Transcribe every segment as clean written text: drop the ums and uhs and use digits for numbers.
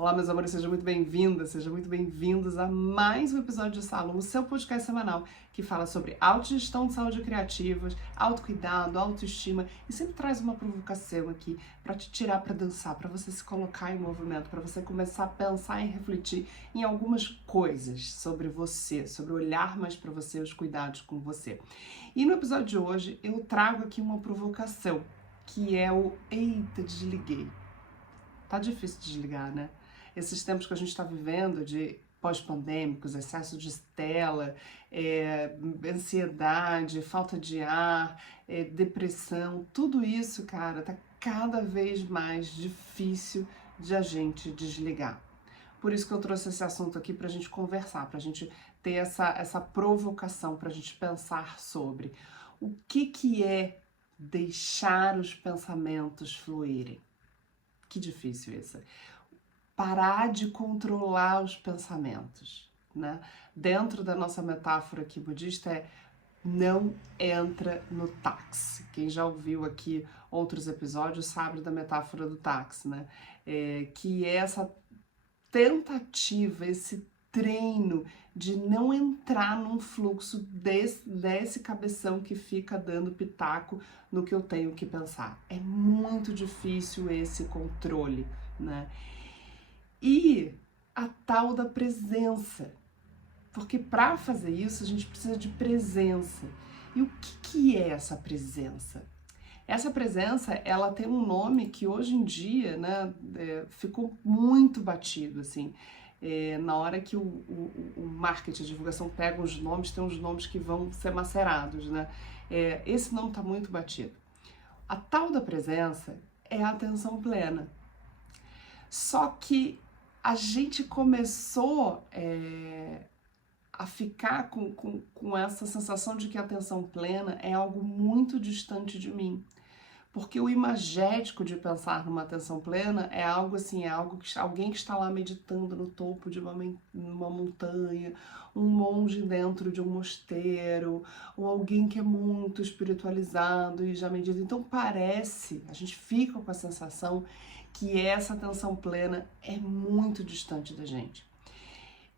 Olá, meus amores, sejam muito bem-vindas, sejam muito bem-vindos a mais um episódio de Salão, o seu podcast semanal que fala sobre autogestão de saúde criativas, autocuidado, autoestima e sempre traz uma provocação aqui para te tirar para dançar, para você se colocar em movimento, para você começar a pensar e refletir em algumas coisas sobre você, sobre olhar mais para você, os cuidados com você. E no episódio de hoje eu trago aqui uma provocação, que é o eita, desliguei. Tá difícil desligar, né? Esses tempos que a gente está vivendo de pós-pandêmicos, excesso de tela, ansiedade, falta de ar, depressão, tudo isso, cara, tá cada vez mais difícil de a gente desligar. Por isso que eu trouxe esse assunto aqui pra gente conversar, pra gente ter essa provocação, pra gente pensar sobre o que é deixar os pensamentos fluírem. Que difícil isso. Parar de controlar os pensamentos, né? Dentro da nossa metáfora aqui budista não entra no táxi. Quem já ouviu aqui outros episódios sabe da metáfora do táxi, né? Que é essa tentativa, esse treino de não entrar num fluxo desse cabeção que fica dando pitaco no que eu tenho que pensar. É muito difícil esse controle, né? E a tal da presença, porque para fazer isso a gente precisa de presença. E o que é essa presença? Essa presença, ela tem um nome que hoje em dia, né, ficou muito batido, assim. Na hora que o marketing, a divulgação pega os nomes, tem uns nomes que vão ser macerados, né? Esse nome está muito batido. A tal da presença é a atenção plena. Só que a gente começou a ficar com essa sensação de que a atenção plena é algo muito distante de mim. Porque o imagético de pensar numa atenção plena é algo assim, alguém que está lá meditando no topo de uma montanha, um monge dentro de um mosteiro, ou alguém que é muito espiritualizado e já medita. Então parece, a gente fica com a sensação que essa atenção plena é muito distante da gente.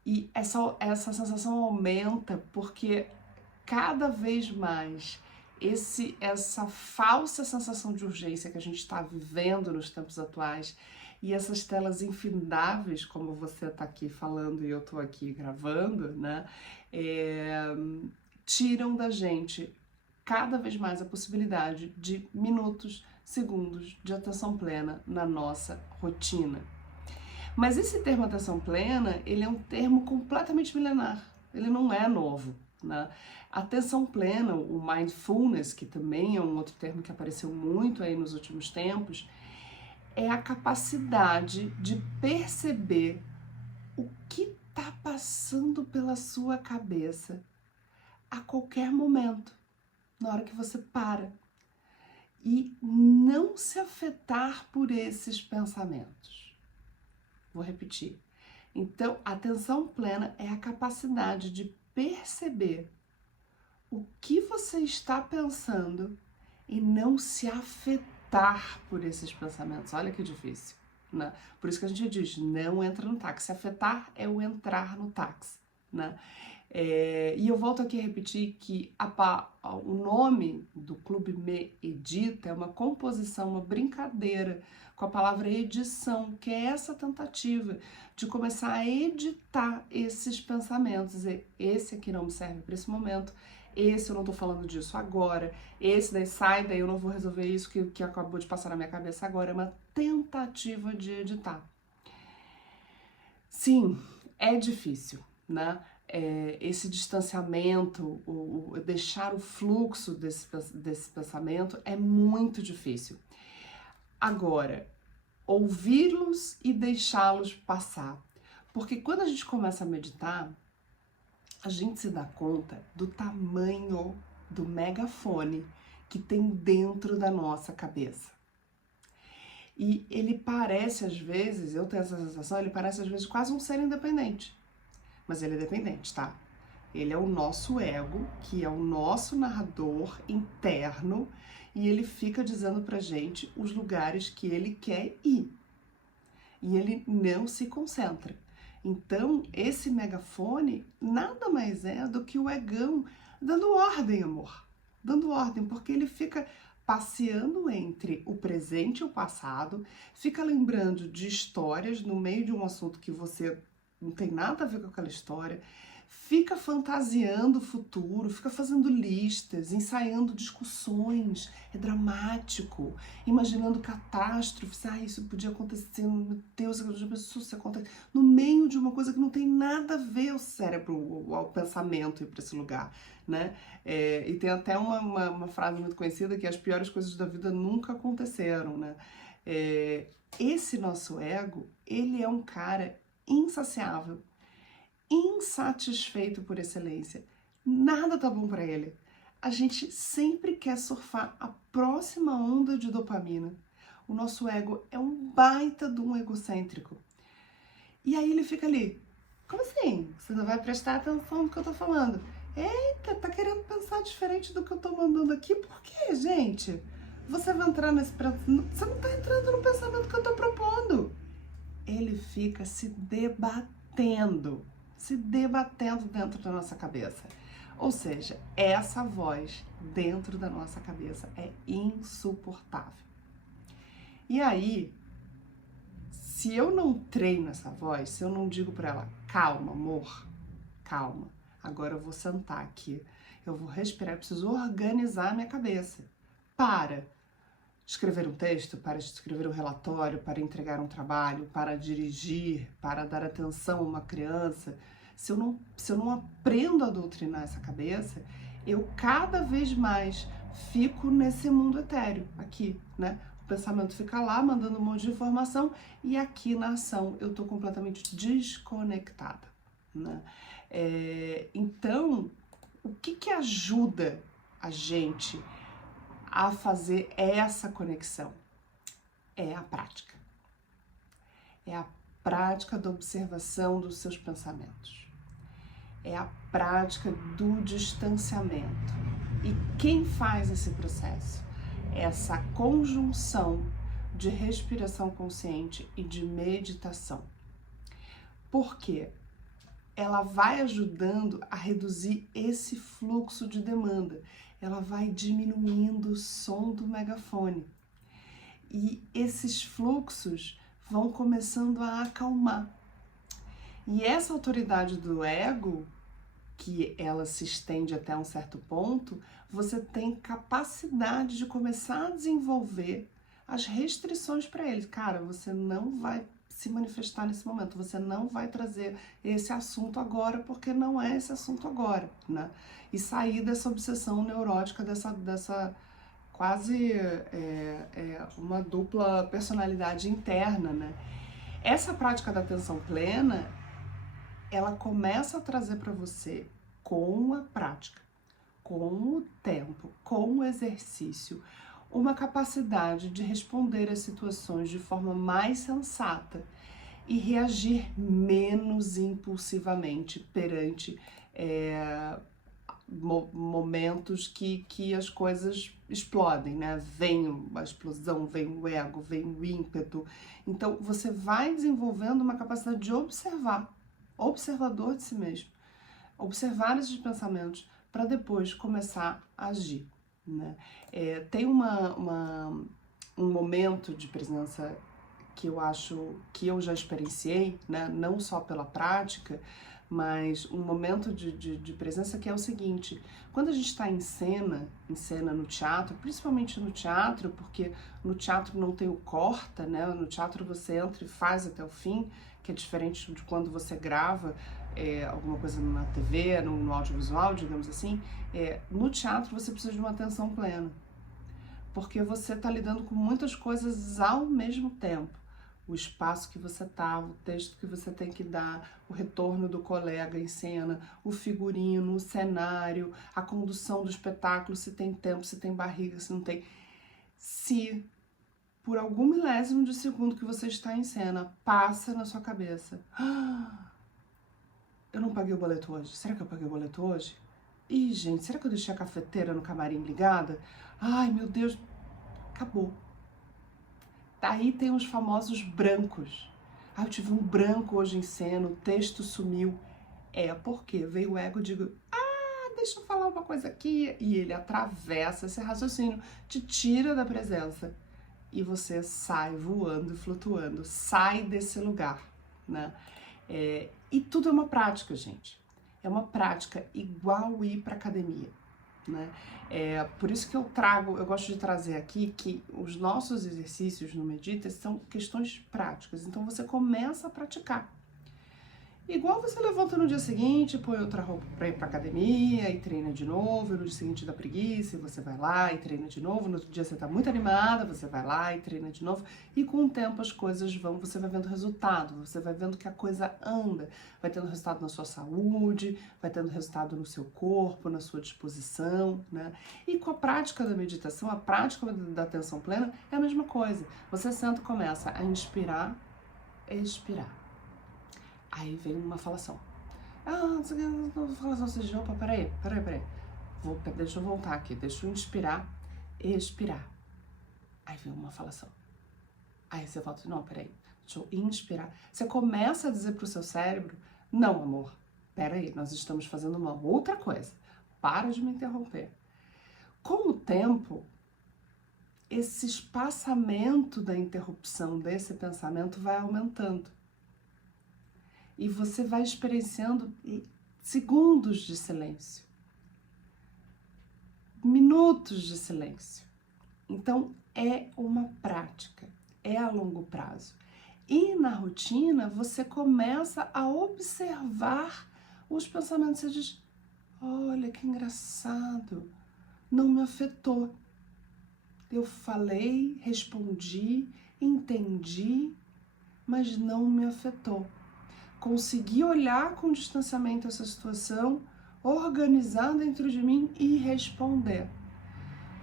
E essa sensação aumenta porque cada vez mais essa falsa sensação de urgência que a gente está vivendo nos tempos atuais e essas telas infindáveis, como você está aqui falando e eu estou aqui gravando, né, tiram da gente cada vez mais a possibilidade de minutos, segundos de atenção plena na nossa rotina. Mas esse termo atenção plena, ele é um termo completamente milenar, ele não é novo, né? Atenção plena, o mindfulness, que também é um outro termo que apareceu muito aí nos últimos tempos, é a capacidade de perceber o que está passando pela sua cabeça a qualquer momento, na hora que você para, e não se afetar por esses pensamentos. Vou repetir. Então, atenção plena é a capacidade de perceber o que você está pensando e não se afetar por esses pensamentos. Olha que difícil, né? Por isso que a gente diz, não entra no táxi. Se afetar é o entrar no táxi, né? E eu volto aqui a repetir que o nome do Clube Medita é uma composição, uma brincadeira com a palavra edição, que é essa tentativa de começar a editar esses pensamentos, dizer, esse aqui não me serve para esse momento, esse eu não tô falando disso agora, esse daí sai, daí eu não vou resolver isso que acabou de passar na minha cabeça agora, é uma tentativa de editar. Sim, é difícil, né? Esse distanciamento, deixar o fluxo desse pensamento é muito difícil. Agora, ouvi-los e deixá-los passar. Porque quando a gente começa a meditar, a gente se dá conta do tamanho do megafone que tem dentro da nossa cabeça. E ele parece, às vezes, eu tenho essa sensação, ele parece, às vezes, quase um ser independente. Mas ele é dependente, tá? Ele é o nosso ego, que é o nosso narrador interno, e ele fica dizendo pra gente os lugares que ele quer ir. e ele não se concentra. Então, esse megafone nada mais é do que o egão dando ordem, amor. Dando ordem, porque ele fica passeando entre o presente e o passado, fica lembrando de histórias no meio de um assunto que você não tem nada a ver com aquela história, fica fantasiando o futuro, fica fazendo listas, ensaiando discussões, é dramático, imaginando catástrofes, isso podia acontecer, meu Deus, já pensou se acontece, no meio de uma coisa que não tem nada a ver ao cérebro, ao pensamento ir para esse lugar, né? E tem até uma frase muito conhecida que as piores coisas da vida nunca aconteceram, né? Esse nosso ego, ele é um cara insaciável, insatisfeito por excelência. Nada tá bom para ele. A gente sempre quer surfar a próxima onda de dopamina. O nosso ego é um baita de um egocêntrico. E aí ele fica ali, como assim? Você não vai prestar atenção no que eu tô falando? Eita, tá querendo pensar diferente do que eu tô mandando aqui? Por quê, gente? Você vai entrar nesse... Você não tá entrando no pensamento que eu tô propondo. Ele fica se debatendo dentro da nossa cabeça. Ou seja, essa voz dentro da nossa cabeça é insuportável. E aí, se eu não treino essa voz, se eu não digo para ela, calma, amor, calma, agora eu vou sentar aqui, eu vou respirar, eu preciso organizar a minha cabeça. Para escrever um texto, para escrever um relatório, para entregar um trabalho, para dirigir, para dar atenção a uma criança. Se eu não aprendo a doutrinar essa cabeça, eu cada vez mais fico nesse mundo etéreo, aqui, né? O pensamento fica lá, mandando um monte de informação, e aqui na ação eu tô completamente desconectada, né? Então, o que ajuda a gente a fazer essa conexão? É a prática. É a prática da observação dos seus pensamentos. É a prática do distanciamento. E quem faz esse processo? Essa conjunção de respiração consciente e de meditação. Por quê? Ela vai ajudando a reduzir esse fluxo de demanda. Ela vai diminuindo o som do megafone. E esses fluxos vão começando a acalmar. E essa autoridade do ego, que ela se estende até um certo ponto, você tem capacidade de começar a desenvolver as restrições para ele. Cara, você não vai se manifestar nesse momento, você não vai trazer esse assunto agora, porque não é esse assunto agora, né? E sair dessa obsessão neurótica, dessa quase uma dupla personalidade interna, né? Essa prática da atenção plena, ela começa a trazer para você, com a prática, com o tempo, com o exercício, uma capacidade de responder às situações de forma mais sensata e reagir menos impulsivamente perante momentos que as coisas explodem, né? Vem a explosão, vem o ego, vem o ímpeto. Então, você vai desenvolvendo uma capacidade de observar, observador de si mesmo, observar esses pensamentos para depois começar a agir, né? Tem um momento de presença que eu acho que eu já experienciei, né? Não só pela prática, mas um momento de presença que é o seguinte: quando a gente está em cena no teatro, principalmente no teatro, porque no teatro não tem o corta, né? No teatro você entra e faz até o fim, que é diferente de quando você grava alguma coisa na TV, no audiovisual, digamos assim. No teatro você precisa de uma atenção plena, porque você está lidando com muitas coisas ao mesmo tempo. O espaço que você tá, o texto que você tem que dar, o retorno do colega em cena, o figurino, o cenário, a condução do espetáculo, se tem tempo, se tem barriga, se não tem. Se por algum milésimo de segundo que você está em cena, passa na sua cabeça: eu não paguei o boleto hoje. Será que eu paguei o boleto hoje? Ih, gente, será que eu deixei a cafeteira no camarim ligada? Ai, meu Deus, acabou. Aí tem os famosos brancos. Ah, eu tive um branco hoje em cena, o texto sumiu. É porque veio o ego e digo, deixa eu falar uma coisa aqui. E ele atravessa esse raciocínio, te tira da presença. E você sai voando e flutuando, sai desse lugar, né? E tudo é uma prática, gente. É uma prática igual ir para academia, né? Por isso que eu gosto de trazer aqui que os nossos exercícios no Medita são questões práticas. Então você começa a praticar. Igual você levanta no dia seguinte, põe outra roupa pra ir pra academia e treina de novo, e no dia seguinte dá preguiça e você vai lá e treina de novo, no outro dia você tá muito animada, você vai lá e treina de novo, e com o tempo as coisas você vai vendo resultado, você vai vendo que a coisa anda, vai tendo resultado na sua saúde, vai tendo resultado no seu corpo, na sua disposição, né? E com a prática da meditação, a prática da atenção plena é a mesma coisa. Você senta e começa a inspirar, expirar. Aí vem uma falação. Não sei o que, falação, você diz, opa, peraí. Deixa eu voltar aqui, deixa eu inspirar, expirar. Aí vem uma falação. Aí você volta, não, peraí, deixa eu inspirar. Você começa a dizer pro seu cérebro, não, amor, peraí, nós estamos fazendo uma outra coisa. Para de me interromper. Com o tempo, esse espaçamento da interrupção desse pensamento vai aumentando. E você vai experienciando segundos de silêncio, minutos de silêncio. Então, é uma prática, é a longo prazo. E na rotina, você começa a observar os pensamentos. Você diz, olha que engraçado, não me afetou. Eu falei, respondi, entendi, mas não me afetou. Consegui olhar com distanciamento essa situação, organizar dentro de mim e responder.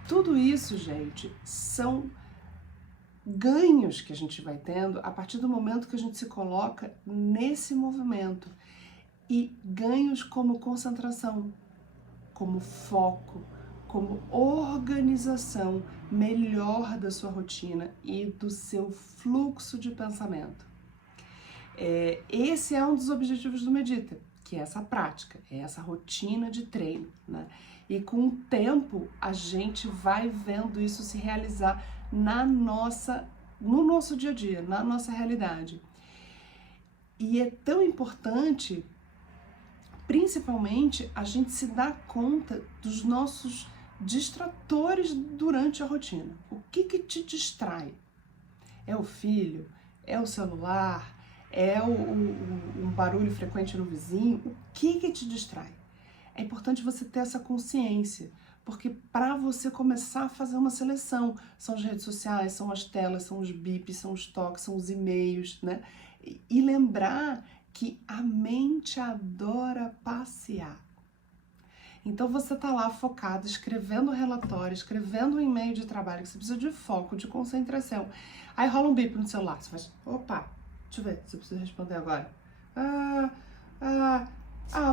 Tudo isso, gente, são ganhos que a gente vai tendo a partir do momento que a gente se coloca nesse movimento. E ganhos como concentração, como foco, como organização melhor da sua rotina e do seu fluxo de pensamento. Esse é um dos objetivos do Medita, que é essa prática, é essa rotina de treino, né? E com o tempo a gente vai vendo isso se realizar no nosso dia a dia, na nossa realidade. E é tão importante, principalmente, a gente se dar conta dos nossos distratores durante a rotina. O que te distrai? É o filho? É o celular? É um barulho frequente no vizinho? O que te distrai? É importante você ter essa consciência, porque para você começar a fazer uma seleção, são as redes sociais, são as telas, são os bips, são os toques, são os e-mails, né? E lembrar que a mente adora passear. Então você tá lá focado, escrevendo relatório, escrevendo um e-mail de trabalho, que você precisa de foco, de concentração. Aí rola um bip no celular, você faz, opa, deixa eu ver, você precisa responder agora.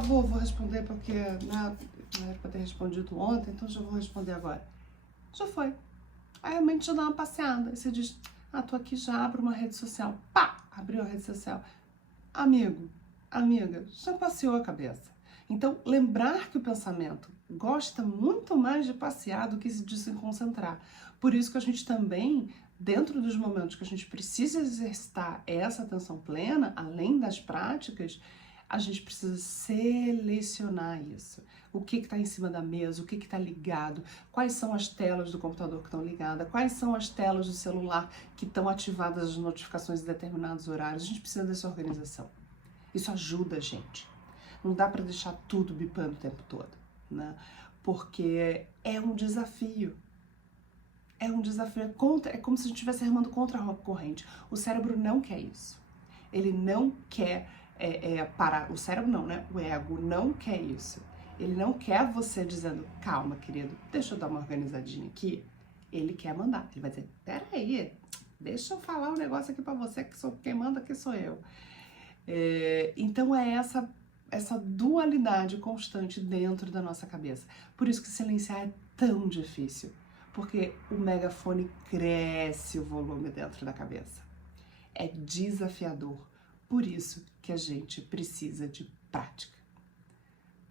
Vou responder porque não era pra ter respondido ontem, então já vou responder agora. Já foi. Aí a mente já dá uma passeada, aí você diz, tô aqui, já abro uma rede social. Pá, abriu a rede social. Amigo, amiga, já passeou a cabeça. Então, lembrar que o pensamento gosta muito mais de passear do que de se concentrar. Por isso que a gente também, dentro dos momentos que a gente precisa exercitar essa atenção plena, além das práticas, a gente precisa selecionar isso. O que está em cima da mesa, o que está ligado, quais são as telas do computador que estão ligadas, quais são as telas do celular que estão ativadas as notificações em determinados horários. A gente precisa dessa organização. Isso ajuda a gente. Não dá para deixar tudo bipando o tempo todo, né? Porque é um desafio. É um desafio. É como se a gente estivesse remando contra a corrente. O cérebro não quer isso. Ele não quer parar. O cérebro não, né? O ego não quer isso. Ele não quer você dizendo, calma, querido, deixa eu dar uma organizadinha aqui. Ele quer mandar. Ele vai dizer, peraí, deixa eu falar um negócio aqui pra você, que quem manda aqui sou eu. Então é essa dualidade constante dentro da nossa cabeça. Por isso que silenciar é tão difícil, porque o megafone cresce o volume dentro da cabeça. é desafiador. Por isso que a gente precisa de prática.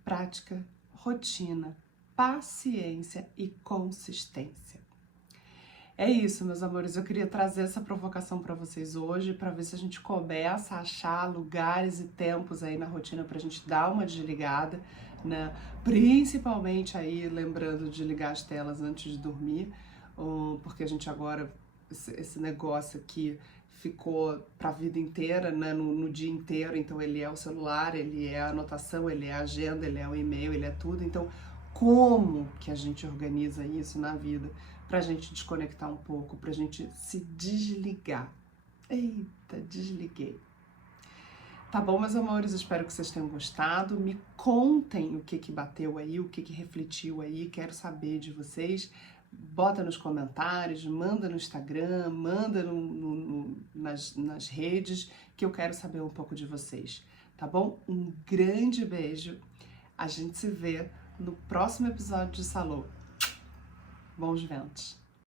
Prática, rotina, paciência e consistência. É isso, meus amores, eu queria trazer essa provocação para vocês hoje, para ver se a gente começa a achar lugares e tempos aí na rotina pra gente dar uma desligada, né? Principalmente aí lembrando de ligar as telas antes de dormir, porque a gente agora, esse negócio aqui ficou para a vida inteira, né? No dia inteiro, então ele é o celular, ele é a anotação, ele é a agenda, ele é o e-mail, ele é tudo, então como que a gente organiza isso na vida pra gente desconectar um pouco, pra gente se desligar? Eita, desliguei. Tá bom, meus amores, espero que vocês tenham gostado. Me contem o que bateu aí, o que refletiu aí, quero saber de vocês. Bota nos comentários, manda no Instagram, manda nas redes, que eu quero saber um pouco de vocês, tá bom? Um grande beijo, a gente se vê no próximo episódio de Salô. Bons ventos!